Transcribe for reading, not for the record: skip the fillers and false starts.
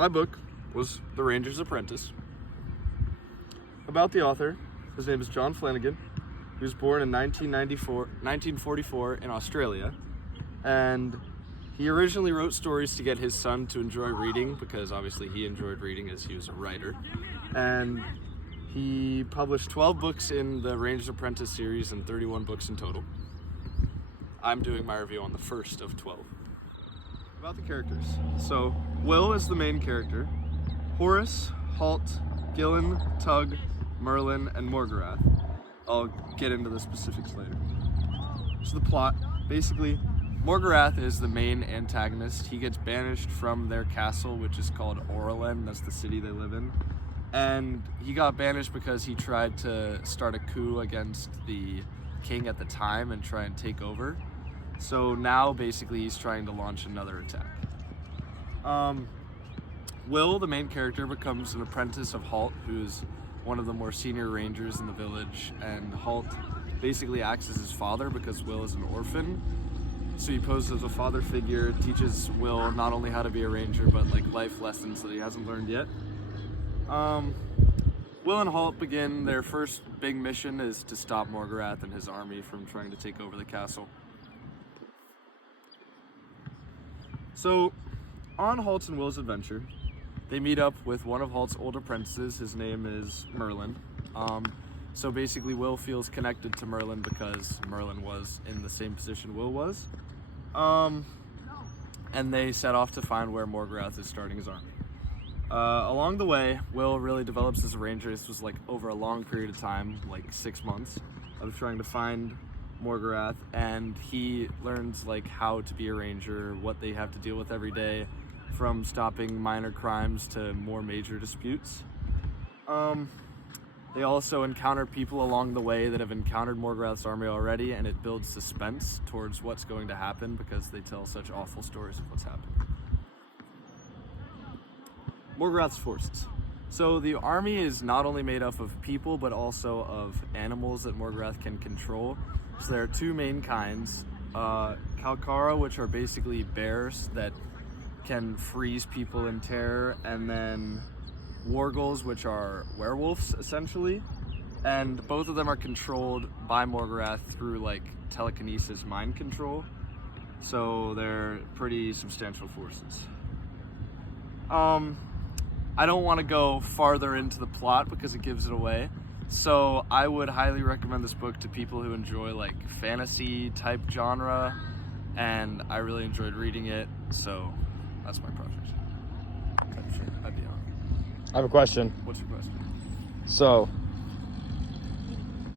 my book was The Ranger's Apprentice. About the author, his name is John Flanagan. He was born in 1944 in Australia, and he originally wrote stories to get his son to enjoy reading, because obviously he enjoyed reading as he was a writer. And he published 12 books in the Ranger's Apprentice series and 31 books in total. I'm doing my review on the first of 12. About the characters. So, Will is the main character. Horace, Halt, Gillen, Tug, Merlin, and Morgarath. I'll get into the specifics later. So the plot, basically, Morgarath is the main antagonist. He gets banished from their castle, which is called Orlin. That's the city they live in. And he got banished because he tried to start a coup against the king at the time and try and take over. So now, basically, he's trying to launch another attack. Will, the main character, becomes an apprentice of Halt, who's one of the more senior rangers in the village, and Halt basically acts as his father because Will is an orphan. So he poses as a father figure, teaches Will not only how to be a ranger, but like life lessons that he hasn't learned yet. Will and Halt begin their first big mission is to stop Morgarath and his army from trying to take over the castle. So, on Halt's and Will's adventure, they meet up with one of Halt's old apprentices. His name is Merlin. So basically, Will feels connected to Merlin because Merlin was in the same position Will was. And they set off to find where Morgarath is starting his army. Along the way, Will really develops as a ranger. This was like over a long period of time, like 6 months, of trying to find Morgarath, and he learns like how to be a ranger, what they have to deal with every day, from stopping minor crimes to more major disputes. They also encounter people along the way that have encountered Morgarath's army already, and it builds suspense towards what's going to happen because they tell such awful stories of what's happened. Morgarath's forces. So the army is not only made up of people, but also of animals that Morgarath can control. So there are two main kinds. Kalkara, which are basically bears that can freeze people in terror, and then Wargles, which are werewolves, essentially. And both of them are controlled by Morgarath through, like, telekinesis mind control. So they're pretty substantial forces. I don't want to go farther into the plot because it gives it away. So I would highly recommend this book to people who enjoy, like, fantasy type genre. And I really enjoyed reading it, so that's my project. I'd be on. I have a question. What's your question? So,